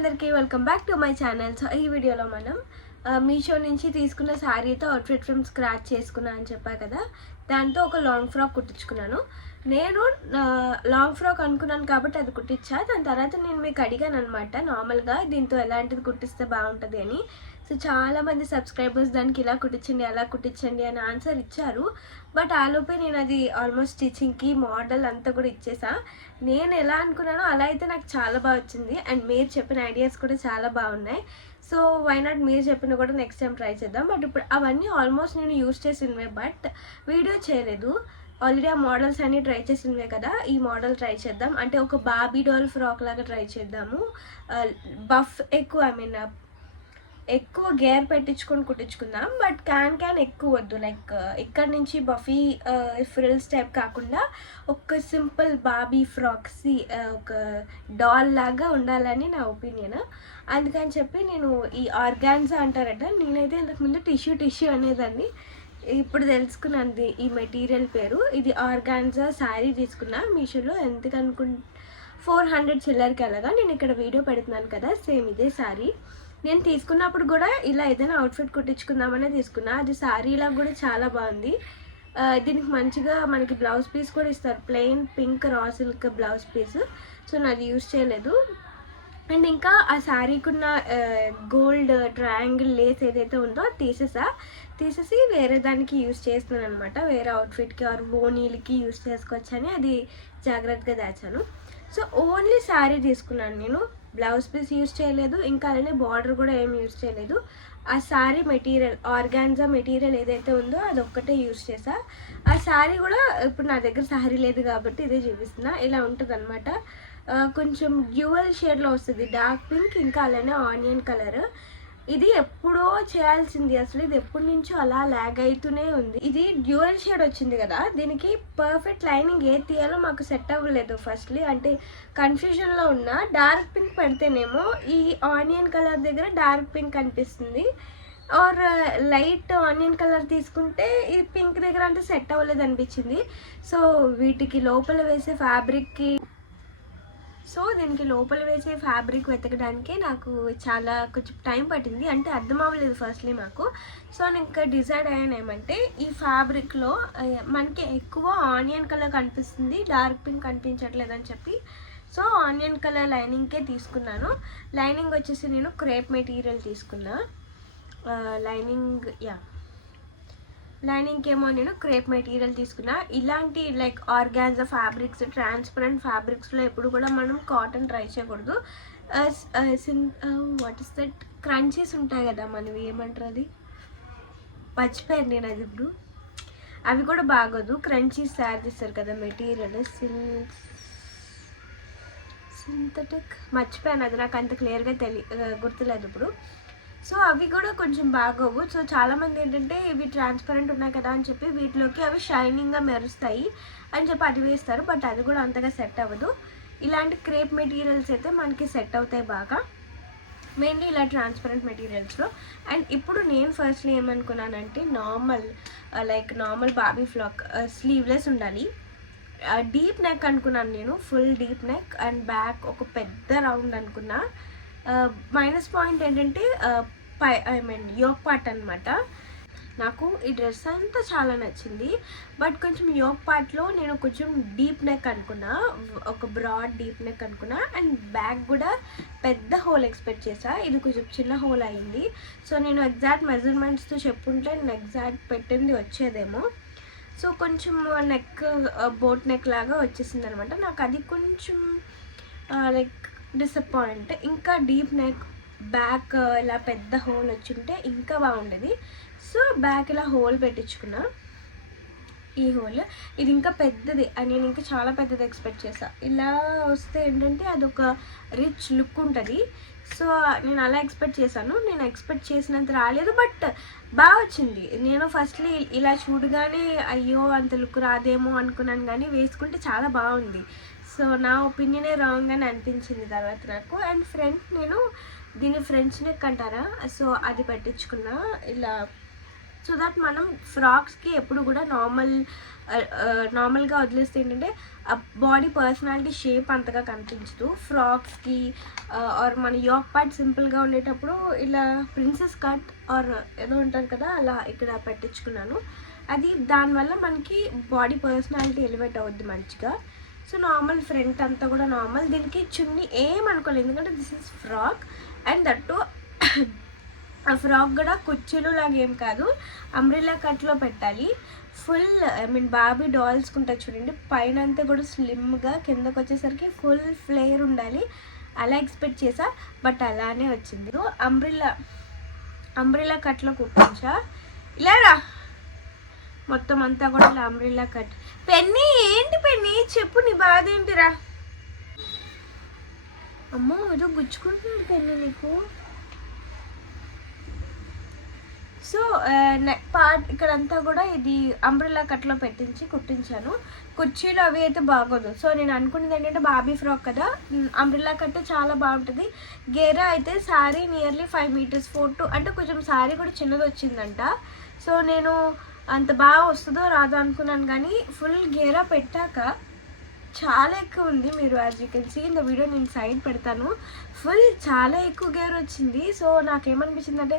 అందరికీ welcome back to my channel. So ఈ వీడియోలో మనం మీషో నుంచి తీసుకున్న శారీతో అవుట్ఫిట్ ఫ్రమ్ స్క్రాచ్ చేసుకున్నా అని చెప్పా కదా, దాంతో ఒక లాంగ్ ఫ్రాక్ కుట్టించుకున్నాను. నేను లాంగ్ ఫ్రాక్ అనుకున్నాను కాబట్టి అది కుట్టించా. దాని తర్వాత నేను మీకు అడిగాను అనమాట, నార్మల్గా దీంతో ఎలాంటిది కుట్టిస్తే బాగుంటుంది అని. సో చాలామంది సబ్స్క్రైబర్స్ దానికి ఇలా కుట్టించండి అలా కుట్టించండి అని ఆన్సర్ ఇచ్చారు. బట్ ఆలోపే నేను అది ఆల్మోస్ట్ స్టిచ్చింగ్కి మోడల్ అంతా కూడా ఇచ్చేసా. నేను ఎలా అనుకున్నానో అలా అయితే నాకు చాలా బాగా వచ్చింది. అండ్ మీరు చెప్పిన ఐడియాస్ కూడా చాలా బాగున్నాయి. సో వై నాట్ మీరు చెప్పిన కూడా నెక్స్ట్ టైం ట్రై చేద్దాం. బట్ ఇప్పుడు అవన్నీ ఆల్మోస్ట్ నేను యూజ్ చేసినవే, బట్ వీడియో చేయలేదు. ఆల్రెడీ ఆ మోడల్స్ అన్నీ ట్రై చేసినవే కదా, ఈ మోడల్ ట్రై చేద్దాం. అంటే ఒక బాబీ డాల్ ఫ్రాక్ లాగా ట్రై చేద్దాము. బఫ్ ఎక్కువ గేర్ పెట్టించుకొని కుట్టించుకుందాం. బట్ క్యాన్ ఎక్కువ వద్దు. లైక్ ఇక్కడ నుంచి బఫీ ఫ్రిల్స్ టైప్ కాకుండా ఒక సింపుల్ బాబీ ఫ్రాక్స్ ఒక డాల్ లాగా ఉండాలని నా ఒపీనియన్. అందుకని చెప్పి నేను ఈ ఆర్గాన్జా అంటారట, నేనైతే ఇంతకుముందు టిష్యూ అనేదాన్ని. ఇప్పుడు తెలుసుకున్నాను ఈ మెటీరియల్ పేరు. ఇది ఆర్గాన్జా శారీ తీసుకున్నా మీషోలో. ఎందుకనుకు 400 చిల్లరకి అలాగా. నేను ఇక్కడ వీడియో పెడుతున్నాను కదా, సేమ్ ఇదే శారీ. నేను తీసుకున్నప్పుడు కూడా ఇలా ఏదైనా అవుట్ఫిట్ కుట్టించుకుందామనే తీసుకున్నా. అది శారీలా కూడా చాలా బాగుంది. దీనికి మంచిగా మనకి బ్లౌజ్ పీస్ కూడా ఇస్తారు, plain pink raw silk blouse piece. So నాది యూజ్ చేయలేదు. అండ్ ఇంకా ఆ శారీకున్న గోల్డ్ ట్రయాంగిల్ లేస్ ఏదైతే ఉందో అది తీసేసి వేరే దానికి యూజ్ చేస్తున్నాను అనమాట. వేరే అవుట్ఫిట్కి ఆర్ ఓనీలకి యూజ్ చేసుకోవచ్చని అది జాగ్రత్తగా దాచాను. సో ఓన్లీ శారీ తీసుకున్నాను నేను, బ్లౌజ్ పీస్ యూజ్ చేయలేదు, ఇంకా అలానే బార్డర్ కూడా ఏం యూజ్ చేయలేదు. ఆ శారీ మెటీరియల్ ఆర్గాన్జా మెటీరియల్ ఏదైతే ఉందో అది ఒక్కటే యూజ్ చేసా. ఆ శారీ కూడా ఇప్పుడు నా దగ్గర శారీ లేదు కాబట్టి ఇదే చూపిస్తున్నా. ఇలా ఉంటుంది అనమాట. కొంచెం డ్యూయల్ షేడ్లో వస్తుంది, డార్క్ పింక్ ఇంకా అలానే ఆనియన్ కలర్. ఇది ఎప్పుడో చేయాల్సింది, అసలు ఇది ఎప్పటి నుంచో అలా ల్యాగ్ అవుతూనే ఉంది. ఇది డ్యూయల్ షేడ్ వచ్చింది కదా, దీనికి పర్ఫెక్ట్ లైనింగ్ ఏది తీయాలో మాకు సెట్ అవ్వలేదు ఫస్ట్లీ. అంటే కన్ఫ్యూజన్లో ఉన్న. డార్క్ పింక్ పెడితేనేమో ఈ ఆనియన్ కలర్ దగ్గర డార్క్ పింక్ అనిపిస్తుంది, ఆర్ లైట్ ఆనియన్ కలర్ తీసుకుంటే ఈ పింక్ దగ్గర అంటే సెట్ అవ్వలేదు అనిపించింది. సో వీటికి లోపల వేసే ఫ్యాబ్రిక్కి దీనికి లోపల వేసే ఫ్యాబ్రిక్ వెతకడానికి నాకు చాలా కొంచెం టైం పట్టింది. అంటే అర్థం అవ్వలేదు ఫస్ట్లీ నాకు. సో నేను ఇంకా డిసైడ్ అయ్యాను ఏమంటే, ఈ ఫ్యాబ్రిక్లో మనకి ఎక్కువ ఆనియన్ కలర్ కనిపిస్తుంది, డార్క్ పింక్ కనిపించట్లేదు అని చెప్పి సో ఆనియన్ కలర్ లైనింగ్కే తీసుకున్నాను. లైనింగ్ వచ్చేసి నేను క్రేప్ మెటీరియల్ తీసుకున్నా. లైనింగ్కి ఏమో నేను క్రేప్ మెటీరియల్ తీసుకున్నా. ఇలాంటి లైక్ ఆర్గాన్జా ఫ్యాబ్రిక్స్, ట్రాన్స్పరెంట్ ఫ్యాబ్రిక్స్లో ఎప్పుడు కూడా మనం కాటన్ ట్రై చేయకూడదు. వాట్ ఇస్ దట్ క్రంచీస్ ఉంటాయి కదా మనవి, ఏమంటారు అది, మర్చిపోయాను నేను అది ఇప్పుడు. అవి కూడా బాగోదు. క్రంచీస్ తయారు చేస్తారు కదా మెటీరియల్, సింథటిక్, మర్చిపోయాను అది, నాకు అంత క్లియర్గా గుర్తులేదు ఇప్పుడు. సో అవి కూడా కొంచెం బాగోవు. సో చాలామంది ఏంటంటే ఇవి ట్రాన్స్పరెంట్ ఉన్నాయి కదా అని చెప్పి వీటిలోకి అవి షైనింగ్గా మెరుస్తాయి అని చెప్పి అది వేస్తారు. బట్ అది కూడా అంతగా సెట్ అవ్వదు. ఇలాంటి క్రేప్ మెటీరియల్స్ అయితే మనకి సెట్ అవుతాయి బాగా, మెయిన్లీ ఇలా ట్రాన్స్పరెంట్ మెటీరియల్స్లో. అండ్ ఇప్పుడు నేను ఫస్ట్లీ ఏమనుకున్నానంటే, నార్మల్ బాబీ ఫ్రాక్ స్లీవ్లెస్ ఉండాలి, డీప్ నెక్ అనుకున్నాను నేను, full deep neck and back ఒక పెద్ద రౌండ్ అనుకున్నా. మైనస్ పాయింట్ ఏంటంటే యోక్ పార్ట్ అనమాట. నాకు ఈ డ్రెస్ అంతా చాలా నచ్చింది, బట్ కొంచెం యోక్ పార్ట్లో నేను కొంచెం డీప్ నెక్ అనుకున్నా, ఒక బ్రాడ్ డీప్ నెక్ అనుకున్నా. అండ్ బ్యాక్ కూడా పెద్ద హోల్ ఎక్స్పెక్ట్ చేసా, ఇది కొంచెం చిన్న హోల్ అయింది. సో నేను ఎగ్జాక్ట్ మెజర్మెంట్స్తో చెప్పుంటే నేను ఎగ్జాక్ట్ పెట్టింది వచ్చేదేమో. సో కొంచెం నెక్ బోట్ నెక్ లాగా వచ్చేసింది అనమాట. నాకు అది కొంచెం లైక్ డిసప్పాయింట్. ఇంకా డీప్ నెక్ బ్యాక్ ఇలా పెద్ద హోల్ వచ్చుంటే ఇంకా బాగుండేది. సో బ్యాక్ ఇలా హోల్ పెట్టించుకున్నా. ఈ హోల్ ఇది ఇంకా పెద్దది, నేను ఇంకా చాలా పెద్దది ఎక్స్పెక్ట్ చేసా. ఇలా వస్తే ఏంటంటే అదొక రిచ్ లుక్ ఉంటుంది. సో నేను అలా ఎక్స్పెక్ట్ చేశాను. నేను ఎక్స్పెక్ట్ చేసినంత రాలేదు, బట్ బాగా వచ్చింది. నేను ఫస్ట్లీ ఇలా చూడగానే అయ్యో అంత లుక్ రాదేమో అనుకున్నాను, కానీ వేసుకుంటే చాలా బాగుంది. సో నా ఒపీనియనే రాంగ్ అని అనిపించింది తర్వాత నాకు. అండ్ నేను దీన్ని ఫ్రెంచ్ నెక్ అంటారా, సో అది పెట్టించుకున్నా. ఇలా సో దట్ మనం ఫ్రాక్స్కి ఎప్పుడు కూడా నార్మల్గా వదిలేస్తే ఏంటంటే ఆ బాడీ పర్సనాలిటీ షేప్ అంతగా కనిపించదు. ఫ్రాక్స్కి ఆర్ మన యోక్ పార్ట్ సింపుల్గా ఉండేటప్పుడు ఇలా ప్రిన్సెస్ కట్ ఆర్ ఏదో ఉంటారు కదా, అలా ఇక్కడ పెట్టించుకున్నాను. అది దానివల్ల మనకి బాడీ పర్సనాలిటీ ఎలివేట్ అవుద్ది మంచిగా. సో నార్మల్ ఫ్రంట్ అంతా కూడా నార్మల్. దీనికి చున్నీ ఏమనుకోలేదు, ఎందుకంటే this is frock and that ఆ ఫ్రాక్ కూడా కుర్చీలు లాగా ఏం కాదు, అంబ్రెల్లా కట్లో పెట్టాలి. ఫుల్ బాబీ డాల్స్కి ఉంటుంది చూడండి, పైన అంతా కూడా స్లిమ్గా, కిందకు వచ్చేసరికి ఫుల్ ఫ్లేర్ ఉండాలి అలా ఎక్స్పెక్ట్ చేసా. బట్ అలానే వచ్చింది. అంబ్రెల్లా కట్లో కుట్టించా. ఇలారా మొత్తం అంతా కూడా ఇలా అంబ్రెల్లా కట్. పెన్నీ ఏంటి పెన్నీ చెప్పు, నీ బాధ ఏంటిరా? అమ్మో ఏదో గుచ్చుకుంటున్నాడు పెన్నీ నీకు. సో పార్ట్ ఇక్కడంతా కూడా ఇది అంబ్రెల్లా కట్లో పెట్టించి కుట్టించాను. కుర్చీలు అవి అయితే బాగోదు. సో నేను అనుకున్నది ఏంటంటే బాబీ ఫ్రాక్ కదా, అంబ్రెల్లా కట్ చాలా బాగుంటుంది. గేరా అయితే శారీ నియర్లీ 5 meters 4 అంటే కొంచెం శారీ కూడా చిన్నది వచ్చిందంట. సో నేను అంత బాగా వస్తుందో రాదో అనుకున్నాను, కానీ ఫుల్ గేరా పెట్టాక చాలా ఎక్కువ ఉంది. మీరు as you can see in the video, నేను సైడ్ పెడతాను. ఫుల్ చాలా ఎక్కువ గేర్ వచ్చింది. సో నాకేమనిపించింది అంటే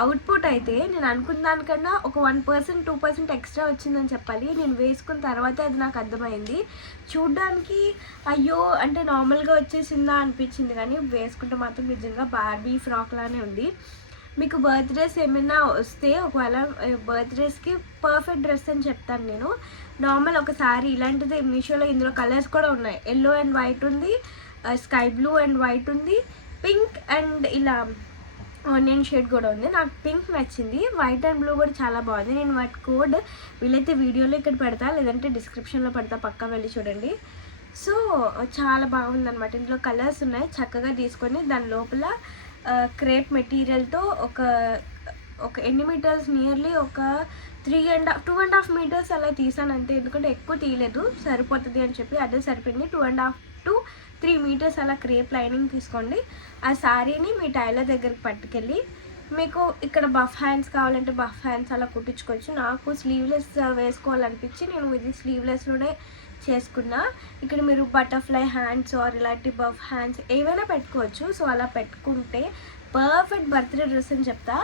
అవుట్పుట్ అయితే నేను అనుకున్న దానికన్నా ఒక 1% 2% ఎక్స్ట్రా వచ్చిందని చెప్పాలి. నేను వేసుకున్న తర్వాత అది నాకు అర్థమైంది. చూడ్డానికి అయ్యో అంటే నార్మల్గా వచ్చేసిందా అనిపించింది, కానీ వేసుకుంటే మాత్రం నిజంగా బార్బీ ఫ్రాక్ లానే ఉంది. మీకు బర్త్డేస్ ఏమైనా వస్తే ఒకవేళ బర్త్డేస్కి పర్ఫెక్ట్ డ్రెస్ అని చెప్తాను నేను. నార్మల్ ఒక శారీ ఇలాంటిది మీషోలో, ఇందులో కలర్స్ కూడా ఉన్నాయి. ఎల్లో అండ్ వైట్ ఉంది, స్కై బ్లూ అండ్ వైట్ ఉంది, పింక్ అండ్ ఇలా ఆనియన్ షేడ్ కూడా ఉంది. నాకు పింక్ నచ్చింది, వైట్ అండ్ బ్లూ కూడా చాలా బాగుంది. నేను వాటి కోడ్ వీలైతే వీడియోలో ఇక్కడ పెడతా, లేదంటే డిస్క్రిప్షన్లో పెడతా, పక్కా వెళ్ళి చూడండి. సో చాలా బాగుందన్నమాట. ఇందులో కలర్స్ ఉన్నాయి. చక్కగా తీసుకొని దాని లోపల క్రేప్ మెటీరియల్తో ఒక ఎన్ని మీటర్స్, నియర్లీ ఒక 2.5 meters అలా తీసాను అంతే. ఎందుకంటే ఎక్కువ తీయలేదు, సరిపోతుంది అని చెప్పి అదే సరిపోయింది. 2.5 to 3 meters అలా క్రేప్ లైనింగ్ తీసుకోండి. ఆ శారీని మీ టైలర్ దగ్గరికి పట్టుకెళ్ళి, మీకు ఇక్కడ బఫ్ హ్యాండ్స్ కావాలంటే బఫ్ హ్యాండ్స్ అలా కుట్టించుకోవచ్చు. నాకు స్లీవ్లెస్ వేసుకోవాలనిపించి నేను ఇది స్లీవ్లెస్లోనే చేసుకున్నా. ఇక్కడ మీరు బటర్ఫ్లై హ్యాండ్స్ ఆర్ ఇలాంటి బఫ్ హ్యాండ్స్ ఏవైనా పెట్టుకోవచ్చు. సో అలా పెట్టుకుంటే పర్ఫెక్ట్ బర్త్డే డ్రెస్ అని చెప్తా.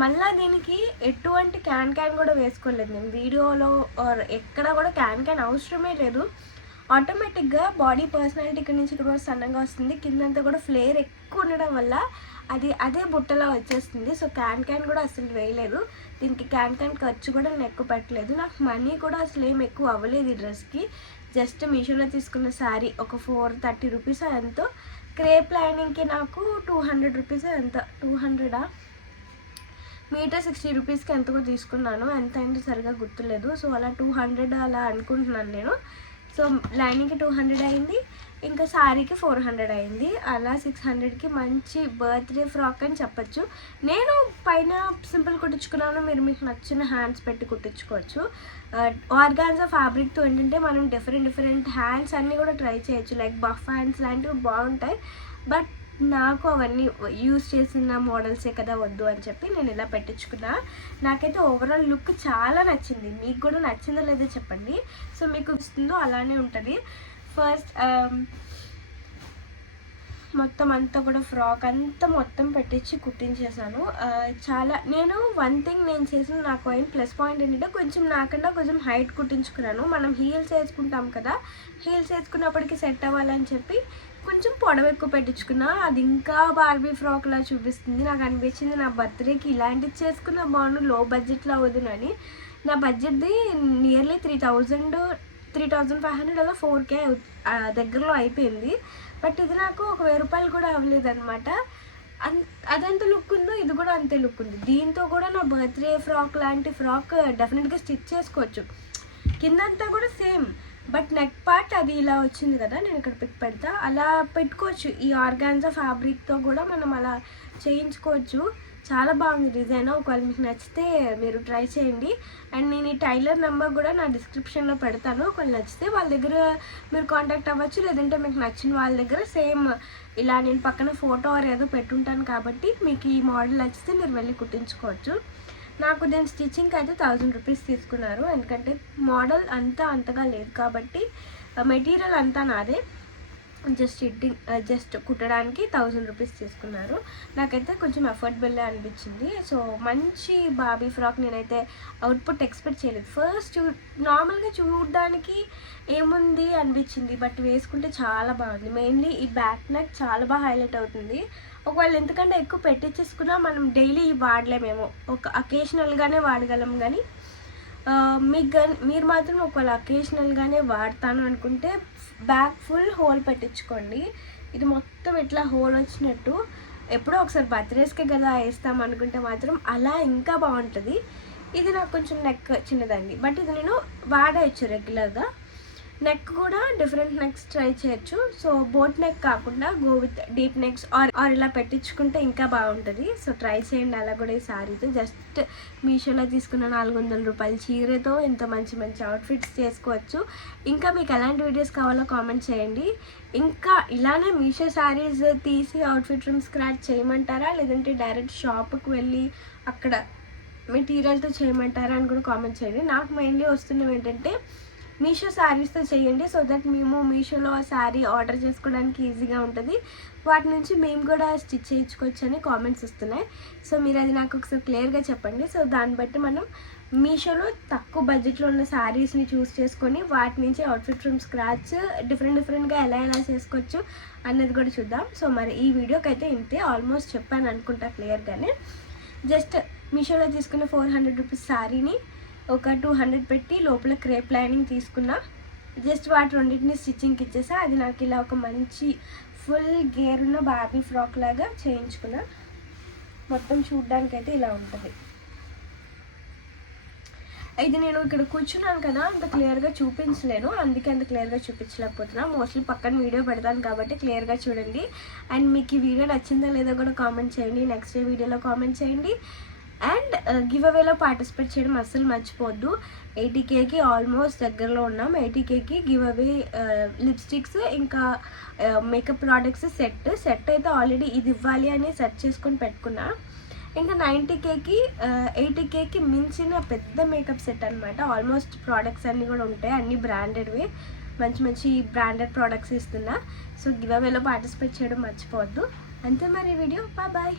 మళ్ళీ దీనికి ఎటువంటి క్యాన్ కూడా వేసుకోలేదు నేను వీడియోలో ఆర్ ఎక్కడ కూడా క్యాన్ అవసరమే లేదు. ఆటోమేటిక్గా బాడీ పర్సనాలిటీ ఇక్కడ నుంచి ఇక్కడ కూడా సన్నగా వస్తుంది. కిందంతా కూడా ఫ్లేర్ ఎక్కువ ఉండడం వల్ల అదే బుట్టలా వచ్చేస్తుంది. సో క్యాన్ కూడా అసలు వేయలేదు. దీనికి క్యాన్ ఖర్చు కూడా నేను ఎక్కువ పెట్టలేదు. నాకు మనీ కూడా అసలు ఏం ఎక్కువ అవ్వలేదు ఈ డ్రెస్కి. జస్ట్ మీషోలో తీసుకున్న శారీ ఒక 430 rupees ఎంతో, క్రేప్ లైనింగ్కి నాకు 200 rupees ఎంత, 200 మీటర్ 60 rupeesకి ఎంతకో తీసుకున్నాను. ఎంత అయిందో సరిగా గుర్తులేదు. సో అలా 200 అలా అనుకుంటున్నాను నేను. సో లైనింగ్కి 200 అయింది, ఇంకా శారీకి 400 అయింది. అలా 600కి మంచి బర్త్డే ఫ్రాక్ అని చెప్పచ్చు. నేను పైన సింపుల్ కుట్టించుకున్నాను. మీరు మీకు నచ్చిన హ్యాండ్స్ పెట్టి కుట్టించుకోవచ్చు. ఆర్గాన్జా ఫ్యాబ్రిక్తో ఏంటంటే మనం డిఫరెంట్ హ్యాండ్స్ అన్నీ కూడా ట్రై చేయొచ్చు. లైక్ బఫ్ హ్యాండ్స్ లాంటివి బాగుంటాయి. బట్ నాకు అవన్నీ యూజ్ చేసిన మోడల్సే కదా వద్దు అని చెప్పి నేను ఇలా పెట్టించుకున్నా. నాకైతే ఓవరాల్ లుక్ చాలా నచ్చింది. మీకు కూడా నచ్చిందో లేదో చెప్పండి. సో మీకు ఇస్తుందో అలానే ఉంటుంది. ఫస్ట్ మొత్తం అంతా కూడా ఫ్రాక్ అంతా మొత్తం పెట్టించి కుట్టించేసాను. నేను వన్ థింగ్ నేను చేసిన నాకు అయిన ప్లస్ పాయింట్ ఏంటంటే కొంచెం నాకన్నా కొంచెం హైట్ కుట్టించుకున్నాను. మనం హీల్స్ వేసుకుంటాం కదా, హీల్స్ వేసుకున్నప్పటికీ సెట్ అవ్వాలని చెప్పి కొంచెం పొడవు ఎక్కువ పెట్టించుకున్నా. అది ఇంకా బార్బీ ఫ్రాక్లా చూపిస్తుంది. నాకు అనిపించింది నా బర్త్డేకి ఇలాంటివి చేసుకున్న బాగుండు, లో బడ్జెట్లో అవుతుందని. నా బడ్జెట్ది నియర్లీ 3,500 అలా 4K దగ్గరలో అయిపోయింది. బట్ ఇది నాకు ఒక 1000 రూపాయలు కూడా అవ్వలేదు అనమాట. అదెంత లుక్ ఉందో ఇది కూడా అంతే లుక్ ఉంది. దీంతో కూడా నా బర్త్డే ఫ్రాక్ లాంటి ఫ్రాక్ డెఫినెట్గా స్టిచ్ చేసుకోవచ్చు. కిందంతా కూడా సేమ్, బట్ నెక్ పార్ట్ అది ఇలా వచ్చింది కదా, నేను ఇక్కడ పిక్ పెడతా, అలా పెట్టుకోవచ్చు. ఈ ఆర్గాన్జా ఫ్యాబ్రిక్తో కూడా మనం అలా చేయించుకోవచ్చు. చాలా బాగుంది డిజైన్. ఒకవేళ మీకు నచ్చితే మీరు ట్రై చేయండి. అండ్ నేను ఈ టైలర్ నెంబర్ కూడా నా డిస్క్రిప్షన్లో పెడతాను. ఒకవేళ నచ్చితే వాళ్ళ దగ్గర మీరు కాంటాక్ట్ అవ్వచ్చు. లేదంటే మీకు నచ్చిన వాళ్ళ దగ్గర సేమ్ ఇలా నేను పక్కన ఫోటో ఏదో పెట్టుంటాను కాబట్టి మీకు ఈ మోడల్ నచ్చితే మీరు వెళ్ళి కుట్టించుకోవచ్చు. నాకు దీని స్టిచ్చింగ్కి అయితే 1000 రూపీస్ తీసుకున్నారు. ఎందుకంటే మోడల్ అంతగా లేదు కాబట్టి మెటీరియల్ అంతా నాదే. జస్ట్ కుట్టడానికి 1000 రూపీస్ తీసుకున్నారు. నాకైతే కొంచెం అఫోర్డబుల్లే అనిపించింది. సో మంచి బాబీ ఫ్రాక్ నేనైతే అవుట్పుట్ ఎక్స్పెక్ట్ చేయలేదు. ఫస్ట్ నార్మల్గా చూడడానికి ఏముంది అనిపించింది, బట్ వేసుకుంటే చాలా బాగుంది. మెయిన్లీ ఈ బ్యాక్ నెక్ చాలా బాగా హైలైట్ అవుతుంది. ఒకవేళ ఎంతకంటే ఎక్కువ పెట్టించేసుకున్నా మనం డైలీ వాడలేమేమో, ఒక అకేషనల్గానే వాడగలం. కానీ మీరు మాత్రం ఒకవేళ అకేషనల్గానే వాడతాను అనుకుంటే బ్యాక్ ఫుల్ హోల్ పెట్టించుకోండి. ఇది మొత్తం ఇట్లా హోల్ వచ్చినట్టు. ఎప్పుడో ఒకసారి బర్త్డేస్కే కదా వేస్తాం అనుకుంటే మాత్రం అలా ఇంకా బాగుంటుంది. ఇది నాకు కొంచెం నెక్ చిన్నదండి, బట్ ఇది నేను వాడేయచ్చు రెగ్యులర్గా. నెక్ కూడా డిఫరెంట్ నెక్స్ ట్రై చేయొచ్చు. సో బోట్ నెక్ కాకుండా go with deep necks or ఇలా పెట్టించుకుంటే ఇంకా బాగుంటుంది. సో ట్రై చేయండి అలా కూడా. ఈ శారీతో జస్ట్ మీషోలో తీసుకున్న 400 రూపాయల చీరతో ఇంత మంచి అవుట్ఫిట్స్ చేసుకోవచ్చు. ఇంకా మీకు ఎలాంటి వీడియోస్ కావాలో కామెంట్ చేయండి. ఇంకా ఇలానే మీషో శారీస్ తీసి అవుట్ఫిట్ ఫ్రమ్ స్క్రాచ్ చేయమంటారా, లేదంటే డైరెక్ట్ షాప్కి వెళ్ళి అక్కడ మెటీరియల్తో చేయమంటారా అని కూడా కామెంట్ చేయండి. నాకు మెయిన్లీ వస్తున్నవి ఏంటంటే మీషో శారీస్తో చేయండి. సో దట్ మేము మీషోలో శారీ ఆర్డర్ చేసుకోవడానికి ఈజీగా ఉంటుంది. వాటి నుంచి మేము కూడా స్టిచ్ చేయించుకోవచ్చు అని కామెంట్స్ వస్తున్నాయి. సో మీరు అది నాకు ఒకసారి క్లియర్గా చెప్పండి. సో దాన్ని బట్టి మనం మీషోలో తక్కువ బడ్జెట్లో ఉన్న శారీస్ని చూస్ చేసుకొని వాటి నుంచి అవుట్ఫిట్ ఫ్రమ్ స్క్రాచ్ డిఫరెంట్గా ఎలా చేసుకోవచ్చు అన్నది కూడా చూద్దాం. సో మరి ఈ వీడియోకి అయితే ఇంతే, ఆల్మోస్ట్ చెప్పాను అనుకుంటా క్లియర్గానే. జస్ట్ మీషోలో తీసుకున్న 400 రూపీస్ శారీని ఒక 200 పెట్టి లోపల క్రేప్ లైనింగ్ తీసుకున్నా. జస్ట్ వాటి రెండింటిని స్టిచ్చింగ్కి ఇచ్చేసా. అది నాకు ఇలా ఒక మంచి ఫుల్ గేర్ ఉన్న బాబీ ఫ్రాక్ లాగా చేయించుకున్నా. మొత్తం చూడడానికి అయితే ఇలా ఉంటుంది. ఇది నేను ఇక్కడ కూర్చున్నాను కదా, అంత క్లియర్గా చూపించలేను, అందుకే అంత క్లియర్గా చూపించలేకపోతున్నా. మోస్ట్లీ పక్కన వీడియో పెడతాను కాబట్టి క్లియర్గా చూడండి. అండ్ మీకు ఈ వీడియో నచ్చిందో లేదో కూడా కామెంట్ చేయండి. నెక్స్ట్ వీడియోలో కామెంట్ చేయండి. అండ్ గివ్ అవేలో పార్టిసిపేట్ చేయడం అస్సలు మర్చిపోవద్దు. 80Kకి ఆల్మోస్ట్ దగ్గరలో ఉన్నాం. 80Kకి గివ్ అవే లిప్స్టిక్స్ ఇంకా మేకప్ ప్రోడక్ట్స్ సెట్ అయితే ఆల్రెడీ ఇది ఇవ్వాలి అని సెర్చ్ చేసుకొని పెట్టుకున్నా. ఇంకా 90Kకి 80Kకి మించిన పెద్ద మేకప్ సెట్ అనమాట. ఆల్మోస్ట్ ప్రోడక్ట్స్ అన్నీ కూడా ఉంటాయి, అన్నీ బ్రాండెడ్వి, మంచి బ్రాండెడ్ ప్రోడక్ట్స్ ఇస్తున్నా. సో గివ్ అవేలో పార్టిసిపేట్ చేయడం మర్చిపోవద్దు. అంతే మరి వీడియో. బాయ్.